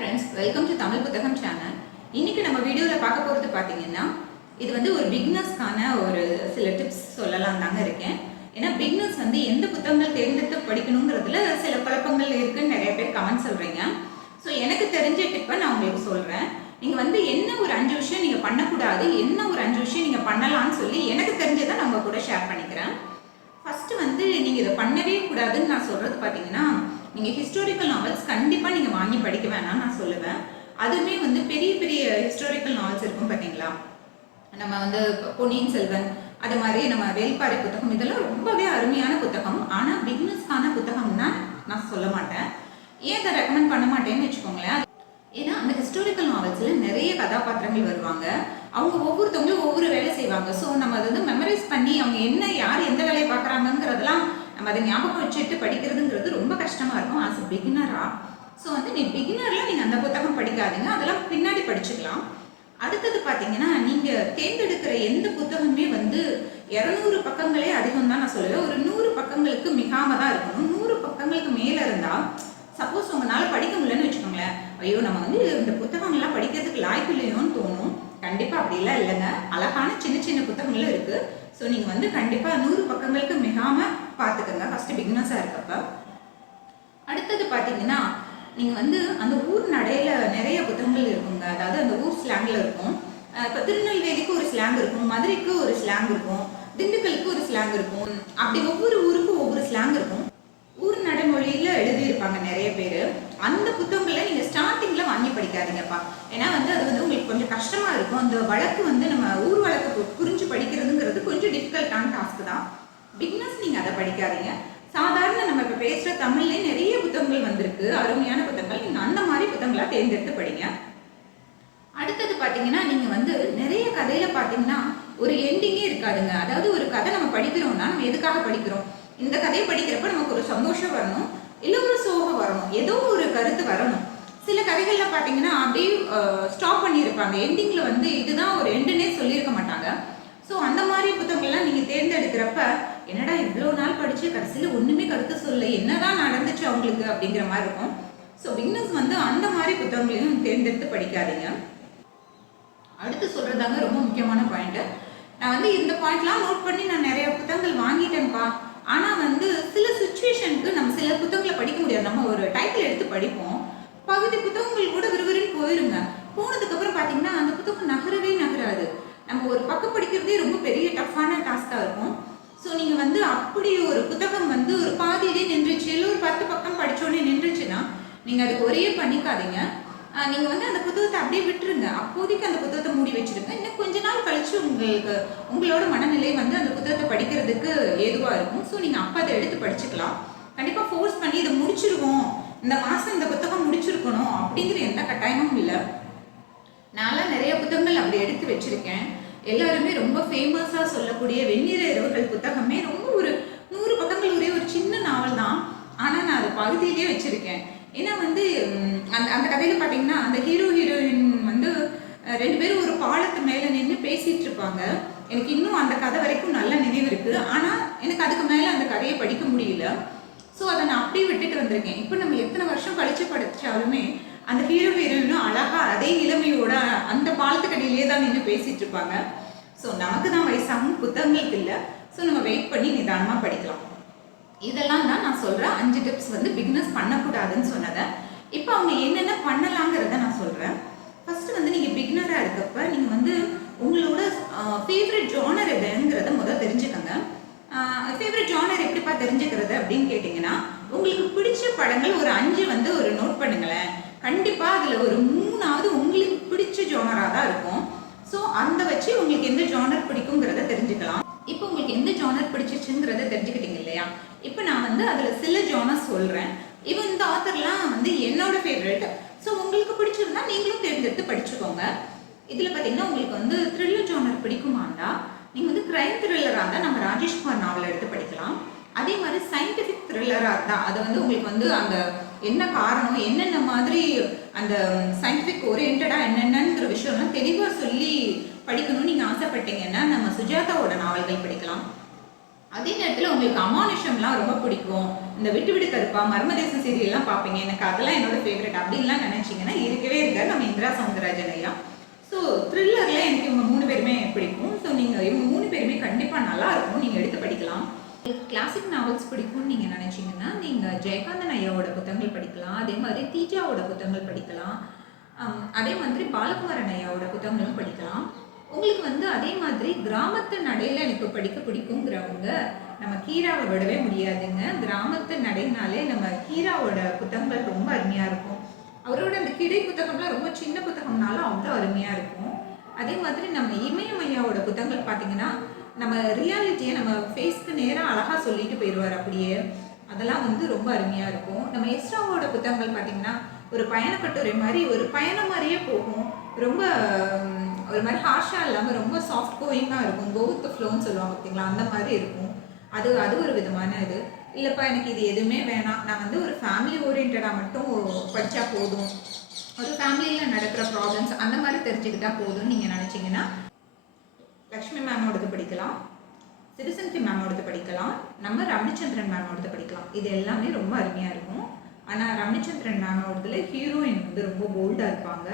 friends, welcome to Tamil Puthagam channel. இன்னைக்கு நம்ம வீடியோல பார்க்க போறது பாத்தீங்கன்னா இது வந்து ஒரு பிகினர்ஸ்க்கான ஒரு சில டிப்ஸ் சொல்லலாம் தாங்க இருக்கேன். ஏன்னா பிகினர்ஸ் வந்து எந்த புத்தகங்கள் தேர்ந்தெடுத்து படிக்கணும்ங்கிறதுல சில குழப்பங்கள் இருக்குன்னு நிறைய பேர் கமெண்ட் சொல்றீங்க. ஸோ எனக்கு தெரிஞ்ச டிப்பை நான் உங்களுக்கு சொல்றேன். நீங்க வந்து என்ன ஒரு 5 விஷயம் நீங்க பண்ணக்கூடாது, என்ன ஒரு 5 விஷயம் நீங்க பண்ணலாம்னு சொல்லி எனக்கு தெரிஞ்சதை நான் உங்க கூட ஷேர் பண்ணிக்கிறேன். ஃபர்ஸ்ட் வந்து நீங்க இதை பண்ணவே கூடாதுன்னு நான் சொல்றது பாத்தீங்கன்னா, நீங்க ஹிஸ்டாரிக்கல் நாவல்ஸ் கண்டிப்பா நீங்க வாங்கி படிக்க வேணாம்னு நான் சொல்லுவேன். அதுவுமே வந்து பெரிய பெரிய ஹிஸ்டாரிக்கல் நாவல்ஸ் இருக்கும் பாத்தீங்களா, நம்ம வந்து பொன்னியின் செல்வன், அது மாதிரி நம்ம வேல்பாரி புத்தகம், இதெல்லாம் ரொம்பவே அருமையான புத்தகம். ஆனா பிகினர்ஸ்க்கான புத்தகம்னா நான் சொல்ல மாட்டேன். ஏன் அதை ரெக்கமெண்ட் பண்ண மாட்டேன்னு வச்சுக்கோங்களேன். ஏன்னா அந்த ஹிஸ்டாரிக்கல் நாவல்ஸ்ல நிறைய கதாபாத்திரங்கள் வருவாங்க. அவங்க ஒவ்வொருத்தவங்களும் ஒவ்வொரு வேலை செய்வாங்க. ஸோ நம்ம அதை வந்து மெமரைஸ் பண்ணி அவங்க என்ன யார் எந்த வேலையை பார்க்குறாங்கிறதெல்லாம் நம்ம அதை ஞாபகம் வச்சுட்டு படிக்கிறதுங்கிறது ரொம்ப கஷ்டமா இருக்கும் ஆஸ் அ பிகினரா. ஸோ வந்து நீ பிகினர்ல நீங்கள் அந்த புத்தகம் படிக்காதீங்க, அதெல்லாம் பின்னாடி படிச்சுக்கலாம். அடுத்தது பார்த்தீங்கன்னா, நீங்கள் தேர்ந்தெடுக்கிற எந்த புத்தகமே வந்து 200 பக்கங்களே அதிகம் தான் நான் சொல்லுவேன். ஒரு 100 பக்கங்களுக்கு மிகாம தான் இருக்கணும். 100 பக்கங்களுக்கு மேலே இருந்தால் சப்போஸ் உங்களால் படிக்க முடியலன்னு வச்சுக்கோங்களேன், ஐயோ நம்ம வந்து இந்த புத்தகங்கள்லாம் படிக்கிறதுக்கு லாய்க்கு இல்லையோன்னு தோணும். கண்டிப்பாக அப்படிலாம் இல்லைங்க, அழகான சின்ன சின்ன புத்தகங்களும் இருக்குது. ஸோ நீங்கள் வந்து கண்டிப்பாக 100 பக்கங்களுக்கு மிகாமல் பார்த்துக்கோங்க ஃபஸ்ட்டு பிகினர்ஸாக இருக்கப்ப. அடுத்தது பார்த்தீங்கன்னா, நீங்கள் வந்து அந்த ஊர் நடையில் நிறைய புத்தகங்கள் இருக்குங்க. அதாவது அந்த ஊர் ஸ்லாங்கில் இருக்கும். இப்போ திருநெல்வேலிக்கு ஒரு ஸ்லாங் இருக்கும், மதுரைக்கு ஒரு ஸ்லாங் இருக்கும், திண்டுக்கலுக்கு ஒரு ஸ்லாங் இருக்கும். அப்படி ஒவ்வொரு ஊருக்கும் ஒவ்வொரு ஸ்லாங் இருக்கும். ஊர் நடைமொழியில் எழுதியிருப்பாங்க நிறைய பேர். அந்த புத்தகங்களை நீங்கள் ஸ்டார்டிங்கில் வாங்கி படிக்காதீங்கப்பா. ஏன்னா வந்து அது வந்து உங்களுக்கு கொஞ்சம் கஷ்டமாக இருக்கும். அந்த வழக்கு வந்து நம்ம ஊர் வழக்கு புரிஞ்சு படிக்கிறதுங்கிறது கொஞ்சம் டிஃபிகல்ட்டான டாஸ்க் தான். பிகினர்ஸ் நீங்கள் அதை படிக்காதீங்க. சாதாரண நம்ம இப்போ பேசுகிற தமிழ்லேயே நிறைய புத்தகங்கள் வந்திருக்கு, அருமையான புத்தகங்கள். நீங்கள் அந்த மாதிரி புத்தகங்களாக தேர்ந்தெடுத்து படிங்க. அடுத்தது பார்த்தீங்கன்னா, நீங்கள் வந்து நிறைய கதையில் பார்த்தீங்கன்னா ஒரு எண்டிங்கே இருக்காதுங்க. அதாவது ஒரு கதை நம்ம படிக்கிறோம்னா நம்ம எதுக்காக படிக்கிறோம்? இந்த கதையை படிக்கிறப்ப நமக்கு ஒரு சந்தோஷம் வரணும், இல்லை ஒரு சோகம் வரணும், ஏதோ ஒரு கருத்து வரணும். சில கதைகளில் பார்த்தீங்கன்னா அப்படியே ஸ்டாப் பண்ணியிருப்பாங்க. எண்டிங்கில் வந்து இதுதான் ஒரு எண்டுன்னே சொல்லியிருக்க மாட்டாங்க. ஸோ அந்த மாதிரி புத்தகங்கள்லாம் நீங்கள் தேர்ந்தெடுக்கிறப்ப என்னடா இவ்வளோ நாள் படித்து கடைசியில் ஒன்றுமே கருத்து சொல்ல, என்னதான் நடந்துச்சு அவங்களுக்கு அப்படிங்கிற மாதிரி இருக்கும். ஸோ பிகினர்ஸ் வந்து அந்த மாதிரி புத்தகங்களையும் தேர்ந்தெடுத்து படிக்காதீங்க. அடுத்து சொல்கிறதாங்க ரொம்ப முக்கியமான பாயிண்ட்டு. நான் வந்து இந்த பாயிண்ட்லாம் நோட் பண்ணி நான் நிறைய புத்தகங்கள் வாங்கிட்டேன்ப்பா. ஆனால் வந்து சில சுச்சுவேஷனுக்கு நம்ம சில புத்தகங்களை படிக்க முடியாது. நம்ம ஒரு டைட்டில் எடுத்து படிப்போம், பகுதி புத்தகங்கள் கூட விறுவிறுன்னு போயிருங்க. போனதுக்கப்புறம் பார்த்தீங்கன்னா அந்த புத்தகம் நகராது. நம்ம ஒரு பக்கம் படிக்கிறதே ரொம்ப பெரிய டஃப்பான டாஸ்காக இருக்கும். ஸோ நீங்கள் வந்து அப்படி ஒரு புத்தகம் வந்து ஒரு பாதியிலே நின்றுச்சு, இல்லை ஒரு 10 பக்கம் படித்தோடனே நின்றுச்சுன்னா நீங்கள் அதுக்கு ஒரே பண்ணிக்காதீங்க. நீங்கள் வந்து அந்த புத்தகத்தை அப்படியே விட்டுருங்க. அப்போதைக்கு அந்த புத்தகத்தை மூடி வச்சுருங்க. இன்னும் கொஞ்ச நாள் கழிச்சு உங்களோட மனநிலை வந்து அந்த புத்தகத்தை படிக்கிறதுக்கு ஏதுவாக இருக்கும். ஸோ நீங்கள் அப்போ அதை எடுத்து படிச்சுக்கலாம். கண்டிப்பாக ஃபோர்ஸ் பண்ணி இதை முடிச்சிருவோம், இந்த மாதம் இந்த புத்தகம் முடிச்சிருக்கணும் அப்படிங்கிற எந்த கட்டாயமும் இல்லை. நான்லாம் நிறைய புத்தகங்கள் அப்படி எடுத்து வச்சுருக்கேன். எல்லாருமே ரொம்ப ஃபேமஸாக சொல்லக்கூடிய வெண்ணிற இரவுகள் புத்தகமே ரொம்ப ஒரு 100 பக்கங்கள், ஒரே ஒரு சின்ன நாவல் தான். ஆனால் நான் அதை பகுதியிலே வச்சுருக்கேன். ஏன்னா வந்து அந்த கதையில் பார்த்தீங்கன்னா அந்த ஹீரோயின் வந்து 2 பேரும் ஒரு பாலத்து மேலே நின்று பேசிகிட்டு இருப்பாங்க. எனக்கு இன்னும் அந்த கதை வரைக்கும் நல்ல நினைவு இருக்குது. ஆனால் எனக்கு அதுக்கு மேலே அந்த கதையை படிக்க முடியல. ஸோ அதை நான் அப்படியே விட்டுட்டு வந்திருக்கேன். இப்போ நம்ம எத்தனை வருஷம் கழிச்சு படித்தாலுமே அந்த ஹீரோயினும் அழகாக அதே நிலைமையோட அந்த பாலத்துக்கடியிலே தான் நின்று பேசிகிட்டு இருப்பாங்க. ஸோ நமக்கு தான் வயசாகும், புத்தகங்களுக்கு இல்லை. ஸோ நம்ம வெயிட் பண்ணி நிதானமாக படிக்கலாம். இதெல்லாம் தான் நான் சொல்கிற 5 டிப்ஸ் வந்து பிகினர்ஸ் பண்ணக்கூடாதுன்னு சொன்னதை. இப்போ அவங்க என்னென்ன பண்ணலாங்கிறத நான் சொல்கிறேன். ஃபஸ்ட்டு வந்து நீங்கள் பிகினராக இருக்கப்ப நீங்கள் வந்து உங்களோட ஃபேவரட் ஜானர் எதுங்கிறத முதல் தெரிஞ்சுக்கோங்க. ஃபேவரட் ஜானர் எப்படிப்பா தெரிஞ்சுக்கிறது அப்படின்னு கேட்டிங்கன்னா, உங்களுக்கு பிடிச்ச படங்கள் ஒரு 5 வந்து ஒரு நோட் பண்ணுங்களேன். கண்டிப்பாக அதில் ஒரு 3ஆவது உங்களுக்கு பிடிச்ச ஜானராக தான் இருக்கும். ஸோ அந்த வச்சு உங்களுக்கு எந்த ஜானர் பிடிக்குங்கிறத தெரிஞ்சுக்கலாம். இப்போ உங்களுக்கு எந்த ஜானர் பிடிச்சிச்சுங்கிறத தெரிஞ்சுக்கிட்டீங்க இல்லையா? இப்போ நான் வந்து அதில் சில ஜானர் சொல்கிறேன். இப்போ இந்த ஆத்தர்லாம் வந்து என்னோட ஃபேவரட். ஸோ உங்களுக்கு பிடிச்சிருந்தா நீங்களும் தேர்ந்தெடுத்து படிச்சுக்கோங்க. இதில் பார்த்தீங்கன்னா உங்களுக்கு வந்து த்ரில்லர் ஜானர் பிடிக்குமாண்டா நீங்கள் வந்து கிரைம் த்ரில்லராக இருந்தால் நம்ம ராஜேஷ்குமார் நாவலை எடுத்து படிக்கலாம். அதே மாதிரி சயின்டிஃபிக் த்ரில்லராக இருந்தால் அது வந்து உங்களுக்கு வந்து அந்த என்ன காரணம், என்னென்ன மாதிரி அந்த சயின்டிஃபிக் ஓரியன்டாக என்னென்னங்கிற விஷயம்லாம் தெளிவாக சொல்லி படிக்கணும்னு நீங்கள் ஆசைப்பட்டீங்கன்னா நம்ம சுஜாதாவோட நாவல்கள் படிக்கலாம். அதே நேரத்தில் உங்களுக்கு அமானுஷம்லாம் ரொம்ப பிடிக்கும், இந்த விட்டு விட்டு கருப்பா, மர்மதேச சீரியல்லாம் பார்ப்பீங்க, எனக்கு அதெல்லாம் என்னோட ஃபேவரட் அப்படின்லாம் நினச்சிங்கன்னா இந்திரா சௌந்தரராஜன் ஐயா. ஸோ த்ரில்லரில் எனக்கு இவங்க 3 பேருமே பிடிக்கும். ஸோ நீங்கள் இவங்க 3 பேருமே கண்டிப்பாக நல்லா இருக்கும், நீங்கள் எடுத்து படிக்கலாம். கிளாசிக் நாவல்ஸ் பிடிக்கும்னு நீங்கள் நினச்சிங்கன்னா நீங்கள் ஜெயகாந்தன் ஐயாவோட புத்தகங்கள் படிக்கலாம். அதே மாதிரி தீஜாவோட புத்தகங்கள் படிக்கலாம். அதே மாதிரி பாலகுமாரன் ஐயாவோட புத்தகங்களும் படிக்கலாம். உங்களுக்கு வந்து அதே மாதிரி கிராமத்து நடையில் எனக்கு படிக்க பிடிக்குங்கிறவங்க நம்ம கீராவை விடவே முடியாதுங்க. கிராமத்து நடைனாலே நம்ம கீராவோட புத்தகங்கள் ரொம்ப அருமையாக இருக்கும். அவரோட அந்த கிடை புத்தகம்லாம் ரொம்ப சின்ன புத்தகம்னாலும் அவ்வளோ அருமையாக இருக்கும். அதே மாதிரி நம்ம இமயம் ஐயாவோட புத்தகங்கள் பார்த்தீங்கன்னா நம்ம ரியாலிட்டியை நம்ம ஃபேஸ்க்கு நேராக அழகாக சொல்லிட்டு போயிடுவார் அப்படியே. அதெல்லாம் வந்து ரொம்ப அருமையாக இருக்கும். நம்ம எஸ்ராவோட புத்தகங்கள் பார்த்தீங்கன்னா ஒரு பயணக்கட்டுரை மாதிரி ஒரு பயணம் மாதிரியே போகும். ரொம்ப ஒரு மாதிரி ஹார்ஷாக இல்லாமல் ரொம்ப சாஃப்ட் கோயிங்காக இருக்கும். கோ வித் ஃப்ளோன்னு சொல்லுவாங்க பார்த்தீங்களா, அந்த மாதிரி இருக்கும். அது ஒரு விதமான இது. இல்லைப்பா எனக்கு இது எதுவுமே வேணாம், நான் வந்து ஒரு ஃபேமிலி ஓரியன்டாக மட்டும் படித்தா போதும், ஒரு ஃபேமிலியில் நடக்கிற ப்ராப்ளம்ஸ் அந்த மாதிரி தெரிஞ்சுக்கிட்டா போதும்னு நீங்கள் நினச்சிங்கன்னா லக்ஷ்மி மேமோடது படிக்கலாம், சிறுசந்தி மேமோடது படிக்கலாம், நம்ம ரமணிச்சந்திரன் மேமோடது படிக்கலாம். இது எல்லாமே ரொம்ப அருமையாக இருக்கும். ஆனால் ரமணிச்சந்திரன் மேமோடதுல ஹீரோயின் வந்து ரொம்ப போல்டாக இருப்பாங்க.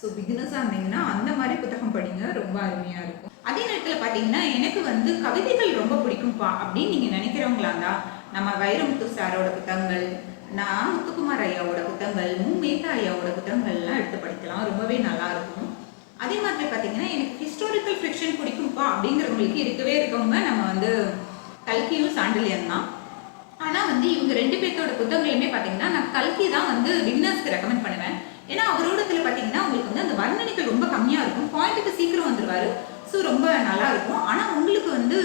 ஸோ பிகினர்ஸாக இருந்தீங்கன்னா அந்த மாதிரி புத்தகம் படிங்க, ரொம்ப அருமையாக இருக்கும். அதே நேரத்தில் பார்த்தீங்கன்னா எனக்கு வந்து கவிதைகள் ரொம்ப பிடிக்கும்ப்பா அப்படின்னு நீங்கள் நினைக்கிறவங்களா இருந்தால் நம்ம வைரமுத்து சாரோட புத்தகங்கள், நான் முத்துக்குமார் ஐயாவோட புத்தகங்கள், மேத்தா ஐயாவோட புத்தகங்கள்லாம் எடுத்து படிக்கலாம், ரொம்பவே நல்லா இருக்கும். அதே மாதிரி பார்த்தீங்கன்னா எனக்கு ஹிஸ்டாரிக்கல் ஃபிக்ஷன் பிடிக்கும்ப்பா அப்படிங்கிறவங்களுக்கு இருக்கவங்க நம்ம வந்து கல்கியும் சாண்டில்யன் தான். ஆனால் வந்து இவங்க 2 பேர்த்தோட புத்தகங்களுமே பார்த்தீங்கன்னா நான் கல்கி தான் வந்து பிகினர்ஸ்க்கு ரெக்கமெண்ட் பண்ணுவேன். ஏன்னா அவரோட இதில் பார்த்தீங்கன்னா உங்களுக்கு வந்து அந்த வர்ணனைகள் ரொம்ப கம்மியாக இருக்கும், பாயிண்ட்டுக்கு சீக்கிரம் வந்துடுவார். ஸோ ரொம்ப நல்லா இருக்கும். ஆனால் உங்களுக்கு வந்து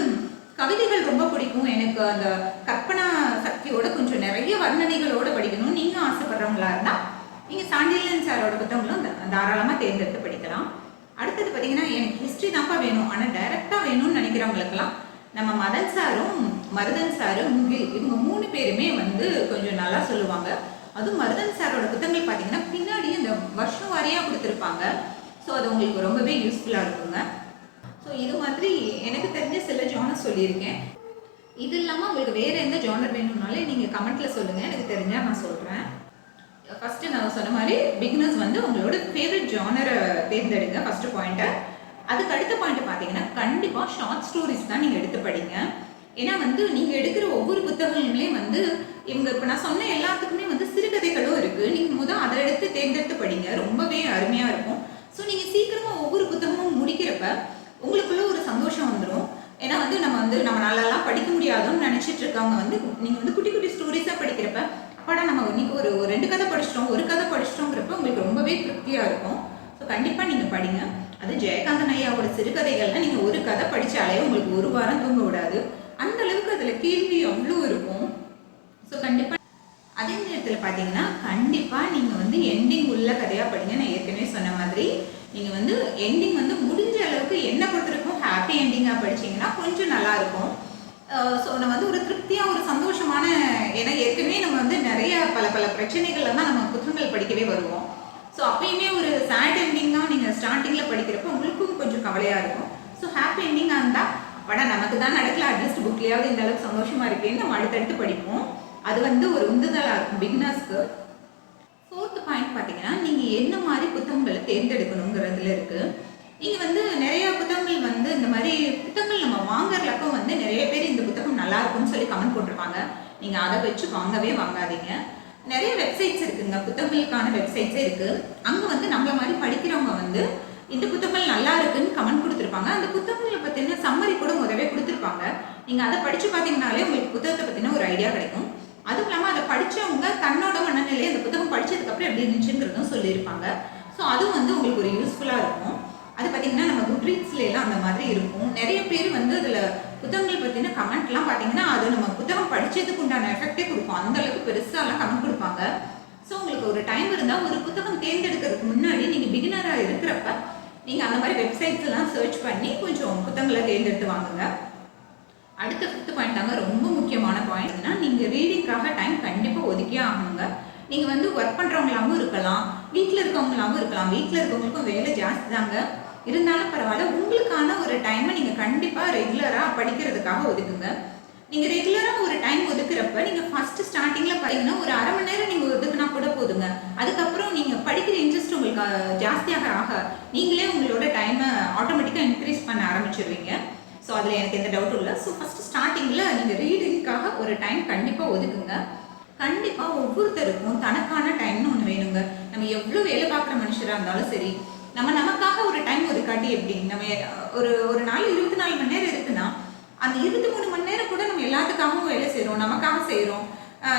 கவிதைகள் ரொம்ப பிடிக்கும், எனக்கு அந்த கற்பனா சக்தியோட கொஞ்சம் நிறைய வர்ணனைகளோடு படிக்கணும் நீங்கள் ஆசைப்படுறவங்களா இருந்தால் நீங்கள் சாண்டில்யன் சாரோட புத்தகங்களும் தாராளமாக தேர்ந்தெடுத்து படிக்கலாம். அடுத்தது பார்த்தீங்கன்னா எனக்கு ஹிஸ்ட்ரி தான்ப்பா வேணும் ஆனால் டைரெக்டாக வேணும்னு நினைக்கிறவங்களுக்கெல்லாம் நம்ம மதன் சாரும் மருதன் சாரும் முகில் இவங்க 3 பேருமே வந்து கொஞ்சம் நல்லா சொல்லுவாங்க. அதுவும் மருதன் சாரோட புத்தகங்கள் பார்த்தீங்கன்னா பின்னாடி அந்த வருஷம் வாரியாக கொடுத்துருப்பாங்க. ஸோ அது உங்களுக்கு ரொம்பவே யூஸ்ஃபுல்லாக இருக்குங்க. ஸோ இது மாதிரி எனக்கு தெரிஞ்ச சில ஜானர் சொல்லியிருக்கேன். இது இல்லாமல் உங்களுக்கு வேறு எந்த ஜானர் வேணும்னாலே நீங்கள் கமெண்ட்டில் சொல்லுங்கள், எனக்கு தெரிஞ்சால் நான் சொல்கிறேன். ஃபஸ்ட்டு நான் சொன்ன மாதிரி பிகினர்ஸ் வந்து உங்களோட ஃபேவரட் ஜானரை தேர்ந்தெடுங்க ஃபஸ்ட்டு பாயிண்ட்டை. அதுக்கு அடுத்த பாயிண்ட் பார்த்தீங்கன்னா கண்டிப்பாக ஷார்ட் ஸ்டோரிஸ் தான் நீங்கள் எடுத்து படிங்க. ஏன்னா வந்து நீங்கள் எடுக்கிற ஒவ்வொரு புத்தகங்களுமே வந்து இவங்க இப்போ நான் சொன்ன எல்லாத்துக்குமே வந்து சிறுகதைகளும் இருக்குது. நீங்கள் அதை எடுத்து தேர்ந்தெடுத்து படிங்க, ரொம்பவே அருமையாக இருக்கும். ஸோ நீங்கள் சீக்கிரமாக ஒவ்வொரு புத்தகமும் முடிக்கிறப்ப உங்களுக்குள்ள ஒரு சந்தோஷம் வந்துடும். ஏன்னா வந்து நம்ம நாளெல்லாம் படிக்க முடியாதுன்னு நினச்சிட்டு இருக்கவங்க வந்து நீங்கள் வந்து குட்டி குட்டி ஸ்டோரிஸாக படிக்கிறப்ப அப்பாடா நம்ம இன்னைக்கு ஒரு 2 கதை படிச்சிட்டோம், ஒரு கதை படிச்சிட்டோங்கிறப்ப உங்களுக்கு ரொம்பவே திருப்தியாக இருக்கும். ஸோ கண்டிப்பாக நீங்கள் படிங்க. அது ஜெயகாந்தன் ஐயாவோட சிறுகதைகள்லாம் நீங்கள் ஒரு கதை படித்தாலே உங்களுக்கு ஒரு வாரம் தூங்க விடாது, அந்த அளவுக்கு அதில் கேள்வி அவ்வளோ இருக்கும். ஸோ கண்டிப்பாக அதே நேரத்தில் பார்த்தீங்கன்னா கண்டிப்பாக நீங்கள் வந்து எண்டிங் உள்ள கதையாக படிங்க. நான் ஏற்கனவே சொன்ன மாதிரி நீங்கள் வந்து எண்டிங் வந்து முடிஞ்ச அளவுக்கு என்ன பொறுத்திருக்கும் ஹாப்பி எண்டிங்காக படிச்சிங்கன்னா கொஞ்சம் நல்லாயிருக்கும். ஸோ நம்ம வந்து ஒரு திருப்தியாக ஒரு சந்தோஷமான, ஏன்னா ஏற்கனவே நம்ம வந்து நிறைய பல பிரச்சனைகள்ல தான் நம்ம புத்தகங்கள் படிக்கவே வருவோம். ஸோ அப்பயுமே ஒரு சேட் எண்டிங் தான் நீங்கள் ஸ்டார்டிங்கில் படிக்கிறப்போ உங்களுக்கும் கொஞ்சம் கவலையாக இருக்கும். ஸோ ஹாப்பி எண்டிங்காக இருந்தால் படா நமக்கு தான் நடக்கல, அட்லீஸ்ட் புக்லேயாவது இந்த அளவுக்கு சந்தோஷமாக இருக்கேன்னு நம்ம அடுத்தடுத்து படிப்போம். அது வந்து ஒரு உந்துதலாக இருக்கும் பிகினர்ஸ்க்கு. 4th பாயிண்ட் பார்த்தீங்கன்னா நீங்கள் என்ன மாதிரி புத்தகங்களை தேர்ந்தெடுக்கணுங்கிறதுல இருக்குது. நீங்கள் வந்து நிறைய புத்தகங்கள் வந்து இந்த மாதிரி புத்தகங்கள் நம்ம வாங்குறப்போ வந்து நிறைய பேர் இந்த புத்தகம் நல்லா இருக்கும்னு சொல்லி கமெண்ட் போட்டிருப்பாங்க. நீங்கள் அதை வச்சு வாங்காதீங்க. நிறைய வெப்சைட்ஸ் இருக்குங்க, புத்தகங்களுக்கான வெப்சைட்ஸே இருக்குது. அங்கே வந்து நம்மள மாதிரி படிக்கிறவங்க வந்து இந்த புத்தகங்கள் நல்லா இருக்குன்னு கமெண்ட் கொடுத்துருப்பாங்க. அந்த புத்தகங்களை பற்றின சம்மரி கூட முதவே கொடுத்துருப்பாங்க. நீங்கள் அதை படித்து பார்த்தீங்கன்னாலே உங்களுக்கு புத்தகத்தை பற்றின ஒரு ஐடியா கிடைக்கும். அதுவும் இல்லாமல் அதை படித்தவங்க தன்னோட மனநிலையை அந்த புத்தகம் படித்ததுக்கப்புறம் எப்படி இருந்துச்சுங்கிறதும் சொல்லியிருப்பாங்க. ஸோ அதுவும் வந்து உங்களுக்கு ஒரு யூஸ்ஃபுல்லாக இருக்கும். அது பார்த்தீங்கன்னா நம்ம குட்ரீட்ஸ்லாம் அந்த மாதிரி இருக்கும். நிறைய பேர் வந்து அதில் புத்தகங்கள் பற்றின கமெண்ட்லாம் பார்த்தீங்கன்னா அது நம்ம புத்தகம் படித்ததுக்கு உண்டான எஃபெக்டே கொடுக்கும், அந்த அளவுக்கு பெருசாலாம் கமெண்ட் கொடுப்பாங்க. ஸோ உங்களுக்கு ஒரு டைம் இருந்தால் ஒரு புத்தகம் தேர்ந்தெடுக்கிறதுக்கு முன்னாடி நீங்கள் பிகினராக இருக்கிறப்ப நீங்கள் அந்த மாதிரி வெப்சைட்ஸ்லாம் சர்ச் பண்ணி கொஞ்சம் புத்தகங்களை தேர்ந்தெடுத்து வாங்குங்க. அடுத்த 5th பாயிண்ட் தாங்க ரொம்ப முக்கியமான பாயிண்ட்னா நீங்கள் ரீடிங்காக டைம் கண்டிப்பாக ஒதுக்கியே ஆகணுங்க. நீங்கள் வந்து ஒர்க் பண்ணுறவங்களாகவும் இருக்கலாம், வீட்டில் இருக்கவங்களாகவும் இருக்கலாம். வீட்டில் இருக்கவங்களுக்கும் வேலை ஜாஸ்தி தாங்க, இருந்தாலும் பரவாயில்ல, உங்களுக்கான ஒரு டைமை நீங்கள் கண்டிப்பாக ரெகுலராக படிக்கிறதுக்காக ஒதுக்குங்க. நீங்கள் ரெகுலராக ஒரு டைம் ஒதுக்குறப்ப நீங்கள் ஃபஸ்ட்டு ஸ்டார்டிங்கில் பார்த்தீங்கன்னா ஒரு 1/2 மணி நேரம் நீங்கள் ஒதுக்குனா கூட போதுங்க. அதுக்கப்புறம் நீங்கள் படிக்கிற இன்ட்ரெஸ்ட் உங்களுக்கு ஜாஸ்தியாக ஆக நீங்களே உங்களோட டைமை ஆட்டோமேட்டிக்காக இன்க்ரீஸ் பண்ண ஆரம்பிச்சிடுவீங்க. ஸோ அதில் எனக்கு எந்த டவுட்டும் இல்லை. ஸோ ஃபஸ்ட்டு ஸ்டார்டிங்கில் நீங்கள் ரீடிங்காக ஒரு டைம் கண்டிப்பாக ஒதுக்குங்க. கண்டிப்பாக ஒவ்வொருத்தருக்கும் தனக்கான டைம்னு ஒன்று வேணுங்க. நம்ம எவ்வளோ வேலை பார்க்குற மனுஷராக இருந்தாலும் சரி, நமக்காக ஒரு டைம் ஒதுக்காட்டி எப்படி? நம்ம ஒரு நாள் 24 மணி நேரம் இருக்குன்னா அந்த 23 மணி நேரம் கூட நம்ம எல்லாத்துக்காகவும் வேலை செய்கிறோம், நமக்காக செய்கிறோம்,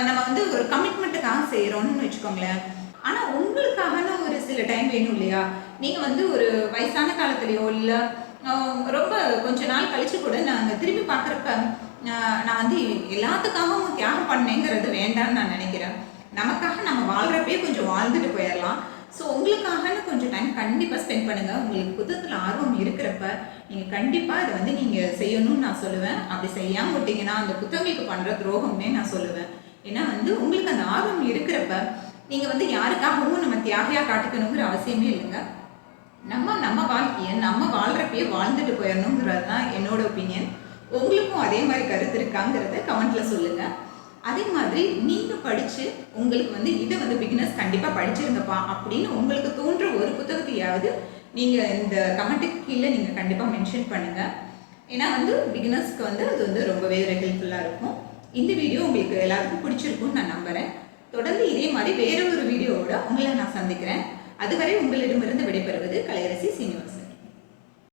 நம்ம வந்து ஒரு கமிட்மெண்ட்டுக்காக செய்கிறோம்னு வச்சுக்கோங்களேன். ஆனால் உங்களுக்காகன ஒரு சில டைம் வேணும் இல்லையா? நீங்கள் வந்து ஒரு வயசான காலத்துலையோ இல்லை ரொம்ப கொஞ்ச நாள் கழிச்சு கூட நாங்கள் திரும்பி பார்க்குறப்ப நான் வந்து எல்லாத்துக்காகவும் தியாகம் பண்ணேங்கிறது வேண்டாம்னு நான் நினைக்கிறேன். நமக்காக நம்ம வாழ்கிறப்பே கொஞ்சம் வாழ்ந்துட்டு போயிடலாம். ஸோ உங்களுக்காகன்னு கொஞ்சம் டைம் கண்டிப்பாக ஸ்பெண்ட் பண்ணுங்கள். உங்களுக்கு புத்தகத்தில் ஆர்வம் இருக்கிறப்ப நீங்கள் கண்டிப்பாக அதை வந்து நீங்கள் செய்யணும்னு நான் சொல்லுவேன். அப்படி செய்யாமல் விட்டிங்கன்னா அந்த புத்தகங்களுக்கு பண்ணுற துரோகம்னே நான் சொல்லுவேன். ஏன்னா வந்து உங்களுக்கு அந்த ஆர்வம் இருக்கிறப்ப நீங்கள் வந்து யாருக்காகவும் நம்ம தியாகியாக காட்டிக்கணுங்கிற அவசியமே இல்லைங்க. நம்ம வாழ்க்கையை நம்ம வாழ்கிறப்பயே வாழ்ந்துட்டு போயிடணுங்கிறது தான் என்னோட ஒப்பீனியன். உங்களுக்கும் அதே மாதிரி கருத்து இருக்காங்கிறத கமெண்ட்ல சொல்லுங்க. அதே மாதிரி நீங்க படிச்சு உங்களுக்கு வந்து இதை வந்து பிகினர்ஸ் கண்டிப்பா படிச்சிருங்கப்பா அப்படின்னு உங்களுக்கு தோன்ற ஒரு புத்தகத்தையாவது நீங்க இந்த கமெண்ட்டுக்கு கீழே நீங்க கண்டிப்பா மென்ஷன் பண்ணுங்க. ஏன்னா வந்து பிகினர்ஸ்க்கு வந்து அது வந்து ரொம்பவே ஹெல்ப்ஃபுல்லா இருக்கும். இந்த வீடியோ உங்களுக்கு எல்லாருக்கும் பிடிச்சிருக்கும்னு நான் நம்புறேன். தொடர்ந்து இதே மாதிரி வேற ஒரு வீடியோவோட உங்களை நான் சந்திக்கிறேன். அதுவரை உங்களிடமிருந்து விடைபெறுவது கலையரசி சீனிவாசன்.